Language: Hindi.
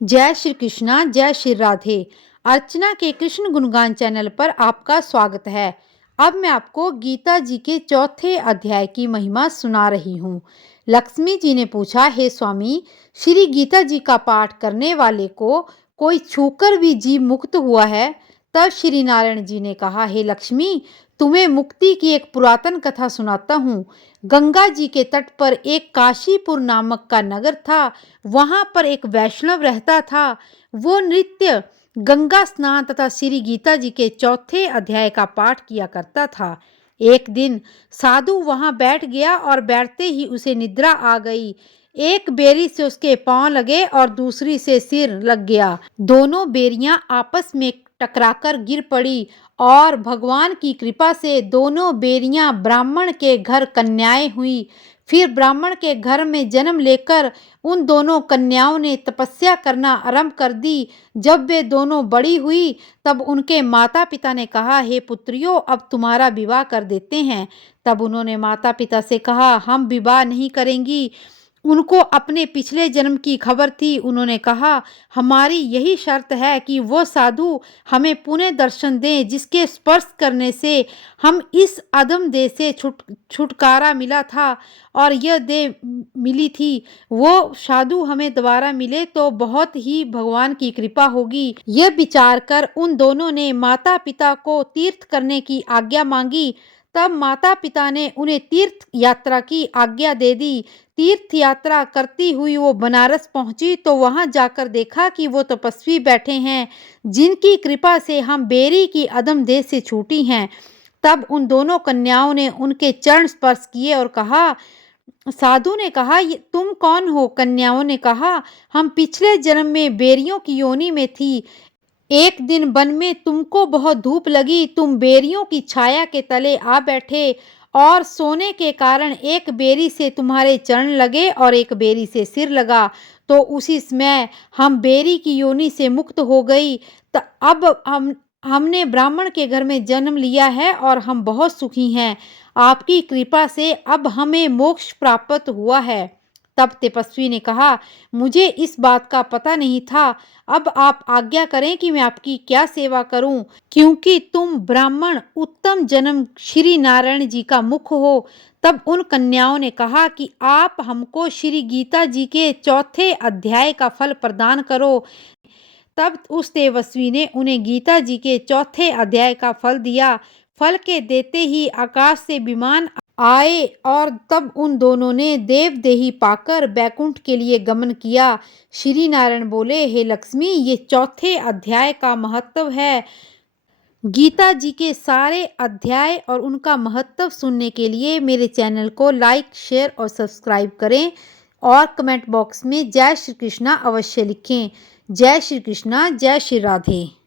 जय श्री कृष्णा, जय श्री राधे। अर्चना के कृष्ण गुणगान चैनल पर आपका स्वागत है। अब मैं आपको गीता जी के चौथे अध्याय की महिमा सुना रही हूँ। लक्ष्मी जी ने पूछा, हे स्वामी, श्री गीता जी का पाठ करने वाले को कोई छूकर भी जीव मुक्त हुआ है? तब श्री नारायण जी ने कहा, हे लक्ष्मी, तुम्हें मुक्ति की एक पुरातन कथा सुनाता हूँ। गंगा जी के तट पर एक काशीपुर नामक का नगर था। वहां पर एक वैष्णव रहता था। वो नित्य गंगा स्नान तथा श्री गीता जी के चौथे अध्याय का पाठ किया करता था। एक दिन साधु वहां बैठ गया और बैठते ही उसे निद्रा आ गई। एक बेरी से उसके पांव लगे और दूसरी से सिर लग गया। दोनों बेरियां आपस में टकराकर गिर पड़ी और भगवान की कृपा से दोनों बेरियां ब्राह्मण के घर कन्याएं हुई। फिर ब्राह्मण के घर में जन्म लेकर उन दोनों कन्याओं ने तपस्या करना आरंभ कर दी। जब वे दोनों बड़ी हुई तब उनके माता पिता ने कहा, हे पुत्रियों, अब तुम्हारा विवाह कर देते हैं। तब उन्होंने माता पिता से कहा, हम विवाह नहीं करेंगी। उनको अपने पिछले जन्म की खबर थी। उन्होंने कहा, हमारी यही शर्त है कि वो साधु हमें पुनः दर्शन दें जिसके स्पर्श करने से हम इस अधम देह से छुटकारा मिला था और यह देह मिली थी। वो साधु हमें दोबारा मिले तो बहुत ही भगवान की कृपा होगी। यह विचार कर उन दोनों ने माता पिता को तीर्थ करने की आज्ञा मांगी। तब माता पिता ने उन्हें तीर्थ यात्रा की आज्ञा दे दी। तीर्थ यात्रा करती हुई वो बनारस पहुंची तो वहां जाकर देखा कि वो तपस्वी बैठे हैं जिनकी कृपा से हम बेरी की अधम देह से छूटी हैं। तब उन दोनों कन्याओं ने उनके चरण स्पर्श किए और कहा, साधु ने कहा, तुम कौन हो? कन्याओं ने कहा, हम पिछले जन्म में बेरियों की योनि में थी। एक दिन वन में तुमको बहुत धूप लगी। तुम बेरियों की छाया के तले आ बैठे और सोने के कारण एक बेरी से तुम्हारे चरण लगे और एक बेरी से सिर लगा। तो उसी समय हम बेरी की योनि से मुक्त हो गई। अब हमने ब्राह्मण के घर में जन्म लिया है और हम बहुत सुखी हैं। आपकी कृपा से अब हमें मोक्ष प्राप्त हुआ है। तब तपस्वी ने कहा, मुझे इस बात का पता नहीं था। अब आप आज्ञा करें कि मैं आपकी क्या सेवा करूं, क्योंकि तुम ब्राह्मण उत्तम जन्म श्री नारायण जी का मुख हो। तब उन कन्याओं ने कहा कि आप हमको श्री गीता जी के चौथे अध्याय का फल प्रदान करो। तब उस तेजस्वी ने उन्हें गीता जी के चौथे अध्याय का फल दिया। फल के देते ही आकाश से विमान आए और तब उन दोनों ने देवदेही पाकर बैकुंठ के लिए गमन किया। श्री नारायण बोले, हे लक्ष्मी, ये चौथे अध्याय का महत्व है। गीता जी के सारे अध्याय और उनका महत्व सुनने के लिए मेरे चैनल को लाइक, शेयर और सब्सक्राइब करें और कमेंट बॉक्स में जय श्री कृष्णा अवश्य लिखें। जय श्री कृष्णा, जय श्री राधे।